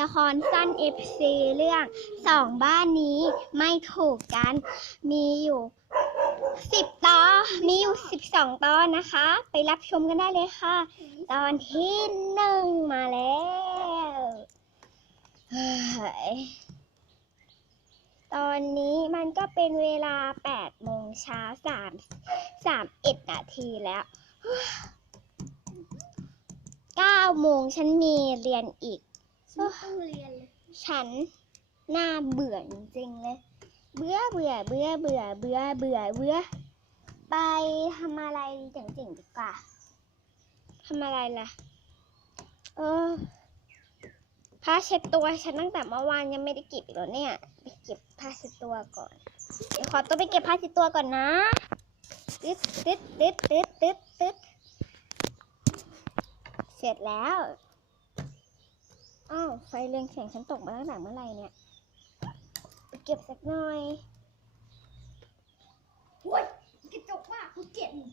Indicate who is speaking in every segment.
Speaker 1: ละครสั้น FC เรื่องสองบ้านนี้ไม่ถูกกัน มีอยู่สิบตอนมีอยู่สิบสองตอนนะคะ ไปรับชมกันได้เลยค่ะ ตอนที่หนึ่งมาแล้วเฮ้ยตอนนี้มันก็เป็นเวลาแปดโมงเช้าสามสามเอ็ดนาทีแล้วเก้าโมงฉันมีเรียนอีก
Speaker 2: ต้องเรียนเลย
Speaker 1: ฉันน่าเบื่อจริงๆเลย เบื่อเบื่อเบื่อเบื่อเบื่อเบื่อเบื่อไปทำอะไรเจ๋งๆดีกว่าทำอะไรล่ะ เออผ้าเช็ดตัวฉันตั้งแต่เมื่อวานยังไม่ได้เก็บอีกแล้วเนี่ย ไปเก็บผ้าเช็ดตัวก่อนเดี๋ยวขอตัวไปเก็บผ้าเช็ดตัวก่อนนะตึ๊ดตึ๊ดตึ๊ดตึ๊ดตึ๊ดตึ๊ดเสร็จแล้ว อ้าวไฟเรืองแสงฉันตกมาตั้งแต่เมื่อไหร่เนี่ยไปเก็บสักหน่อย
Speaker 2: โอ้ยกระจกมากกูเกลียดมึง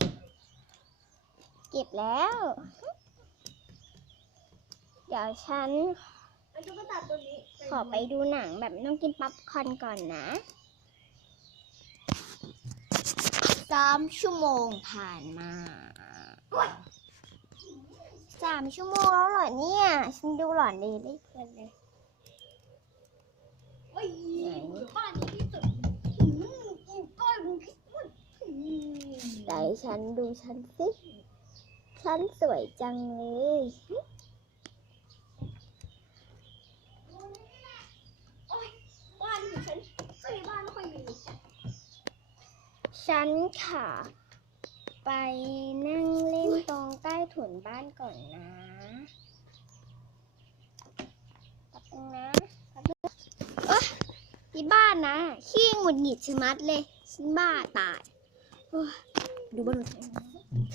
Speaker 1: เก็บแล้ว เดี๋ยวฉัน
Speaker 2: ไอ้ตุ๊กตาตัวนี้
Speaker 1: ขอไปดูหนังแบบไม่ต้องกินป๊อปคอร์นก่อนนะสามชั่วโมงผ่านมา สามชั่วโมงแล้วเหรอเนี่ย ฉันดูหลอนดีเลยเพลินเลย
Speaker 2: โอ้ยอยู่บ้านนี้ที่สุดอืมกูบ้านมึงที่สุดอืม
Speaker 1: ไหนฉันดูฉันสิ ฉันสวยจังเลย
Speaker 2: โอ้ยบ้านของฉันไม่มีบ้านไม่ค่อยมี
Speaker 1: ฉันค่ะไปนั่งเล่นตรงใต้ ถุนบ้านก่อนนะป๊บนึงนะป๊บนึงเอ้ยที่บ้านนะ ขี้หงุดหงิดชะมัดเลยฉันบ้าตายโอ้ยดูบ้านหนู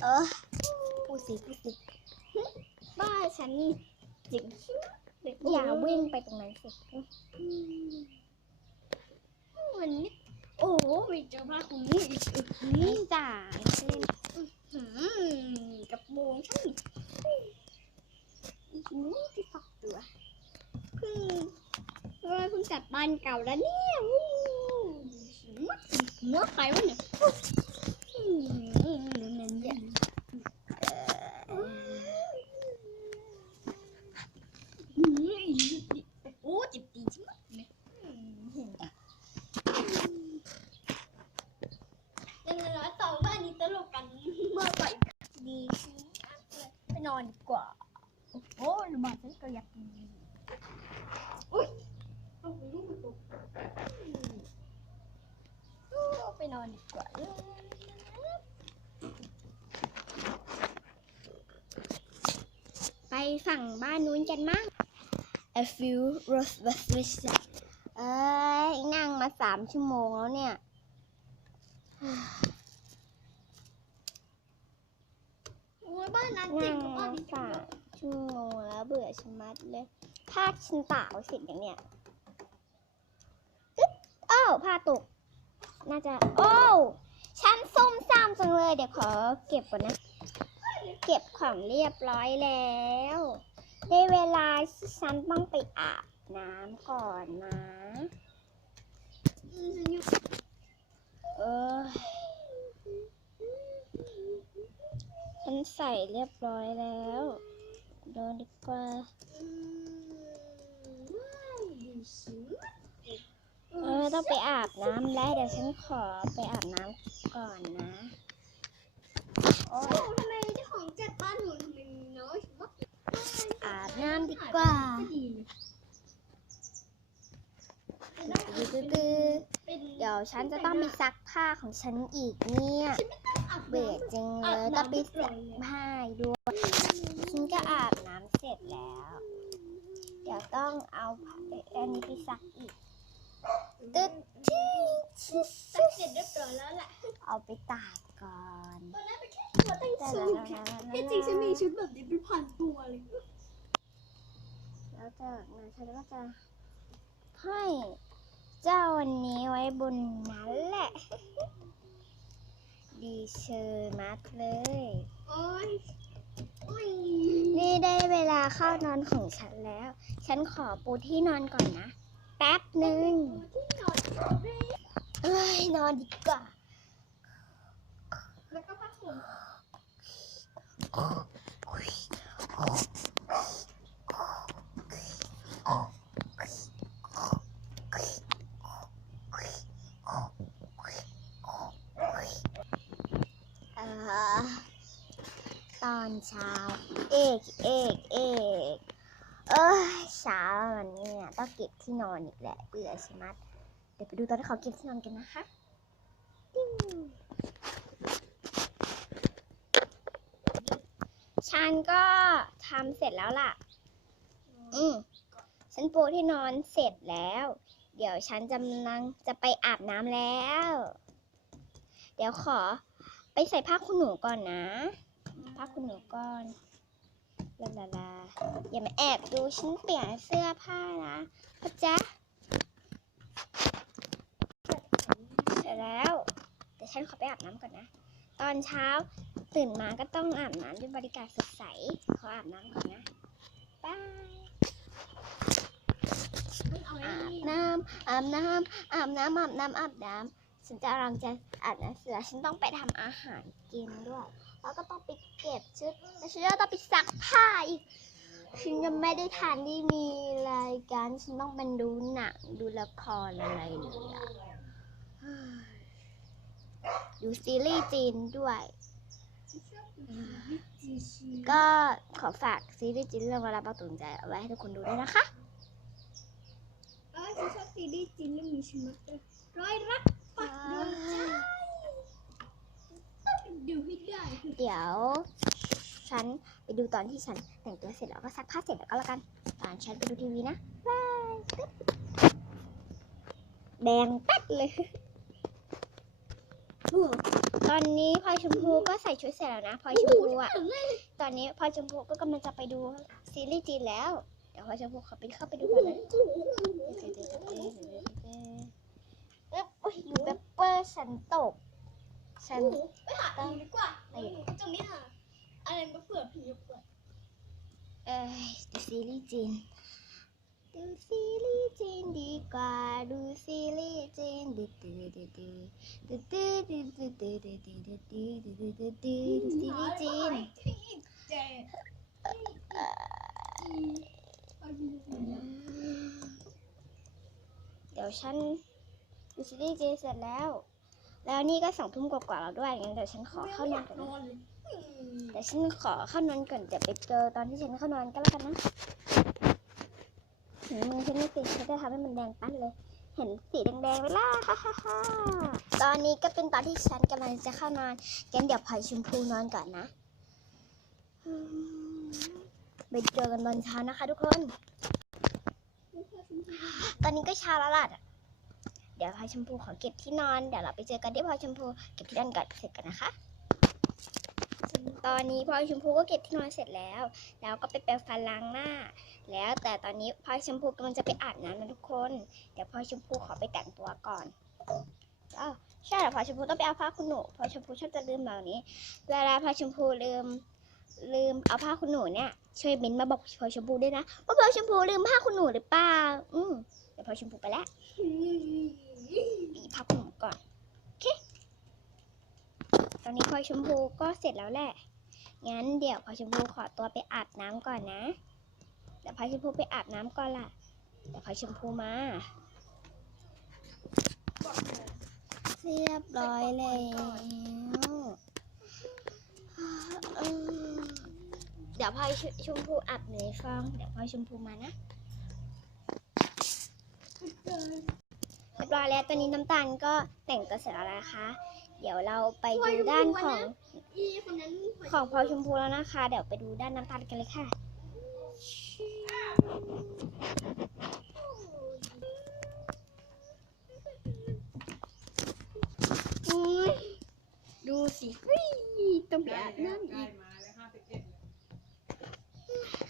Speaker 1: เออพูดสิพูดสิบ้านฉันจริงอย่าวิ่งไปตรงนั้นสิ
Speaker 2: วันนี้โอ้โหไม่เจอบ้านของนี่อีก
Speaker 1: นี่จ้าเล่น
Speaker 2: กระโปรงฉันนี่ที่ฝักตัวเพิ่งเพิ่งจัดบ้านเก่าแล้วเนี่ยวู้มัดเนื้อใครวะเนี่ยอืมเนี่ยเนี่ยอืมโอ้จิบตีใช่ไหมเนี่ยอืมยังไงนะสองบ้านนี้ ตลกกันมากกว่าอีกดีสิไปนอนดีกว่า โอ้โหระบาฉันก็อยากกินอุ้ยเอาไปลูกมันตกอืมเอาไปนอนดีกว่า
Speaker 1: ไปฝั่งบ้านนู้นกันมั้ง I feel rose was wish เอ้ยนั่งมาสามชั่วโมงแล้วเนี่ย
Speaker 2: โอ้ยบ้านนั้นเจ๋ง
Speaker 1: นั่ง
Speaker 2: กว่า
Speaker 1: มีสาง
Speaker 2: เลย
Speaker 1: มชั่วโมงแล้วเบื่อชะมัดเลยผ้าฉันตาเสร็จอย่างเนี้ยตึ๊ดโอ้าวผ้าตก น่าจะ โอ้วฉันส้มซ่ามจังเลย เดี๋ยวขอเก็บก่อนนะ เก็บของเรียบร้อยแล้ว ได้เวลาที่ฉันต้องไปอาบน้ำก่อนนะ
Speaker 2: อืมฉันอยู่
Speaker 1: เออ ฉัน ใส่เรียบร้อยแล้วเดินดีกว่า
Speaker 2: อืมว้าวดีสิ
Speaker 1: เออต้องไปอาบน้ำแล้วเดี๋ยวฉันขอไปอาบน้ำก่อนนะ โอ้
Speaker 2: โอ้
Speaker 1: ย
Speaker 2: ทำไมเจ้าของจัดบ้านหนูทำไมมีน้อยมาก
Speaker 1: อาบน้ำดีกว่า
Speaker 2: ก็ดีเลย
Speaker 1: ดื้อๆ
Speaker 2: เป็น
Speaker 1: ๆเดี๋ยวฉันจะต้องไปซักผ้าของฉันอีกเนี่ย
Speaker 2: อาบ
Speaker 1: เบื่อจังเลยต้องไปซักผ้าด้วยฉันก็อาบน้ำเสร็จแล้ว เดี๋ยวต้องเอาผ้าอันนี้ไปซักอีกตึ๊ดจิ๊ด
Speaker 2: ซักเสร็จเรียบร้อยแล้วแหละ
Speaker 1: เอาไปตากก่อน
Speaker 2: ตอนแรกเป็นแค่ตัวตั้งสูงแค่ที่จริงฉันมีชุดแบบนี้เป็นพันตัวเลย
Speaker 1: แล้วจากนั้นฉันก็จะให้เจ้าวันนี้ไว้บนนั้นแหละ ดีเชอร์มัดเลย
Speaker 2: โอ้ยอุ้ย
Speaker 1: นี่ได้เวลาเข้านอนของฉันแล้ว ฉันขอปูที่นอนก่อนนะ แป๊บหนึ่ง
Speaker 2: ที่นอน
Speaker 1: เอ้ยนอนดีกว่า
Speaker 2: แล้วก็ผ้าห่ม
Speaker 1: เอ่อ ตอนเช้า เอกเอกเอกเอ้ยเช้าวันนี้เนี่ยต้องเก็บที่นอนอีกแหละเบื่อใช่ไหมเดี๋ยวไปดูตอนที่เขาเก็บที่นอนกันนะคะติ้วฉันก็ทำเสร็จแล้วล่ะ อืมฉันปูที่นอนเสร็จแล้ว เดี๋ยวฉันกำลังจะไปอาบน้ำแล้ว เดี๋ยวขอ ไปใส่ผ้าคุณหนูก่อนนะ ผ้าคุณหนูก่อนลาลาลาอย่ามาแอบดูฉันเปลี่ยนเสื้อผ้านะพ่อจ๊ะเสร็จแล้วเดี๋ยวฉันขอไปอาบน้ำก่อนนะ ตอนเช้าตื่นมาก็ต้องอาบน้ำด้วยบริการสดใส ขออาบน้ำก่อนนะบาย
Speaker 2: อา
Speaker 1: บ
Speaker 2: น้ำ
Speaker 1: อาบน้ำอาบน้ำอาบน้ำอาบน้ำฉันจะกำลังจะ อาบน้ำเสร็จฉันต้องไปทำอาหารกินด้วย แล้วก็ต้องไปเก็บชุดแล้วฉันก็ต้องไปซักผ้าอีก ฉันยังไม่ได้ทานที่มีรายการฉันต้องเป็นดูหนังดูละครอะไรเลยอะเฮ้ยดูซีรีส์จีนด้วย ก็ขอฝากซีรีส์จีนเรื่องเวลาประตูใจเอาไว้ให้ทุกคนดูด้วยนะคะ
Speaker 2: เอ้ยฉันชอ เรื่องนี้ใช่ไหมร้อยรักปักดวงใจต้องไปดูให้ได้คือ
Speaker 1: เดี๋ยว ฉันไปดูตอนที่ฉันแต่งตัวเสร็จแล้วก็ซักผ้าเสร็จแล้วก็แล้วกันตอนฉันไปดูทีวีนะบายตึ๊บแดงปัดเลยตอนนี้พลอยชมพูก็ใส่ชุดเสร็จแล้วนะพลอยชมพูอะตอนนี้พลอยชมพูก็กำลังจะไปดูซีรีส์จีนแล้ว เดี๋ยวพลอยชมพูขอไปเข้าไปดูก่อนนะเอ๊ะโอ้ยยูเปเปอร์ ฉันตก ฉัน
Speaker 2: ไปหาผีดีกว่าตรงนี้ค่ะอะไรมาเปิดผีเปิด
Speaker 1: เอ้ยดูซีรีส์จีน ดูซีรีส์จีนดีกว่า ดูซีรีส์จีนดูดูดูดูดูดูดูดูดูดูดูดูดูดูดูดูดูซีรีส์จีน
Speaker 2: เจ๊เอาดีๆ
Speaker 1: เดี๋ยวฉันดูซีรีส์จีนเสร็จแล้ว แล้วนี่ก็สองทุ่มกว่าๆแล้วด้วยงั้นเดี๋ยวฉันขอเข้านอนก่อน
Speaker 2: น
Speaker 1: นะ
Speaker 2: อนเลย
Speaker 1: เดี๋ยวฉันขอเข้านอนก่อนเดี๋ยวไปเจอตอนที่ฉันเข้านอนก็แล้วกันนะหืมมือฉันไม่ติดฉันจะทำให้มันแดงปั้นเลย เห็นสีแดงๆไปล่ะฮ่าฮ่าฮ่าตอนนี้ก็เป็นตอนที่ฉันกำลังจะเข้านอนงั้นเดี๋ยวพลอยชมพูนอนก่อนนะอืมไปเจอกันตอนเช้านะคะ ทุกคน ตอนนี้ก็เช้าแล้วล่ะ เดี๋ยวพลอยชมพูขอเก็บที่นอน เดี๋ยวเราไปเจอกันที่พลอยชมพูเก็บที่นอนก่อนเสร็จกันนะคะ ตอนนี้พลอยชมพูก็เก็บที่นอนเสร็จแล้ว แล้วก็ไปแปรงฟันล้างหน้า แล้วแต่ตอนนี้พลอยชมพูกำลังจะไปอาบน้ำนะทุกคน เดี๋ยวพลอยชมพูขอไปแต่งตัวก่อนอ้าวใช่เดี๋ยวพลอยชมพูต้องไปเอาผ้าคุณหนูพลอยชมพูชอบจะลืมแบบนี้ เวลาพลอยชมพูลืมลืมเอาผ้าคุณหนูเนี่ยช่วยเม้นมาบอกพลอยชมพูด้วยนะว่าพลอยชมพูลืมผ้าคุณหนูหรือเปล่าอืมเดี๋ยวพลอยชมพูไปแล้ว ปีพับหนูก่อน โอเค ตอนนี้พลอยชมพูก็เสร็จแล้วแหละ งั้นเดี๋ยวพลอยชมพูขอตัวไปอาบน้ำก่อนนะ เดี๋ยวพลอยชมพูไปอาบน้ำก่อนล่ะ เดี๋ยวพลอยชมพูมา เรียบร้อยแล้วเอิ่มเดี๋ยวพลอยชมพูอาบเหนื่อยฟอง เดี๋ยวพลอยชมพูมานะ เรียบร้อยแล้วตอนนี้น้ำตาลก็แต่งตัวเสร็จแล้วนะคะ เดี๋ยวเราไปดูด้านของของพอชมพูแล้วนะคะ เดี๋ยวไปดูด้านน้ำตาลกันเลยค่ะ
Speaker 2: ดูสิต้องไปอาบน้ำอีก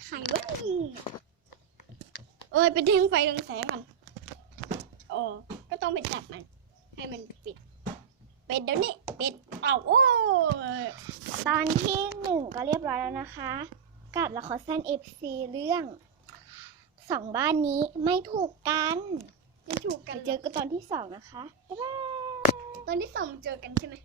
Speaker 2: ไข่วะนี่เอ้ยไปทิ้งไฟตรงแสงก่อนโอ้ก็ ต้องไปจับมัน ให้มันปิดเป็นเดี๋ยวนี้เป็ดเอาโอ้ย
Speaker 1: ตอนที่หนึ่งก็เรียบร้อยแล้วนะคะ กับละครสั้น FC เรื่องสองบ้านนี้ไม่ถูกกัน
Speaker 2: ไม่ถูก
Speaker 1: ไป
Speaker 2: กัน
Speaker 1: เจอกันตอนที่สองนะคะบ๊ายบาย
Speaker 2: ตอนที่สองเจอกันใช่ไหม